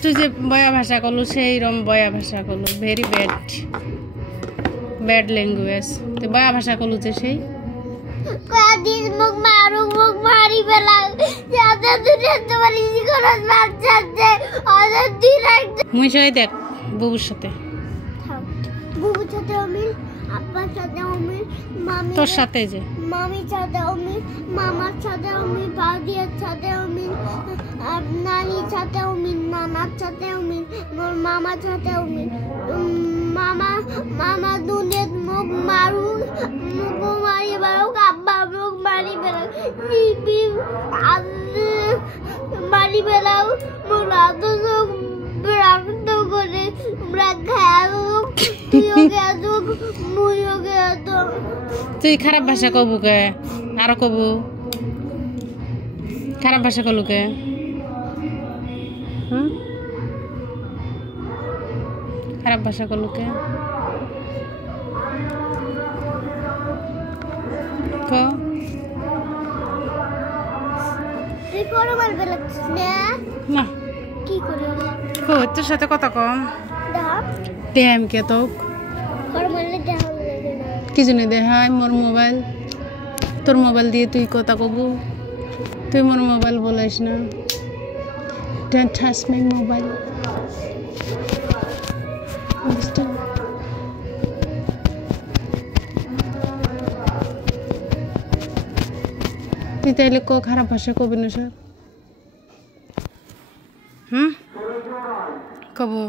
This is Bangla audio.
তুই যে বয়া ভাষা করলু সেই রম বয়া ভাষা করলু ভেরি ব্যাড ল্যাঙ্গুয়েজ তুই বয়া ভাষা করলু যে সেই কদিন মুখ মারি বেলা যাতে দুটো তোমার ইসকরাস বাচ্চাতে ওদের দিন একটা মুই সই দেখ বুবুর সাথে বুবুর সাথে অমিল আব্বার সাথে অমিল মামি তোর সাথে যে মামির সাথে অমিল মামার সাথে অমিল বাদিয়ার সাথে অমিল নানির সাথে অমিল নানার সাথে অমিল মোর মামার সাথে অমিল মামা দুনের মুখ মারুক মুখ মারি বেড়াক আব্বা মুখ মারি বেড়াক মারি বেড়াও মোর রাত রাখতে করে তুই খারাপ ভাষা কবু কে আরো কবু খারাপ ভাষা কলু কে খারাপ ভাষা কলু কে না তোর সাথে কথা কম দেম কে তো কি জন্য দেখায় মোর মোবাইল তোর মোবাইল দিয়ে তুই কথা কবু তুই মোর মোবাইল বলিস না ডোন্ট টাচ মাই মোবাইল তুই তাইলে ক খারাপ ভাষা কবি না স্যার কবু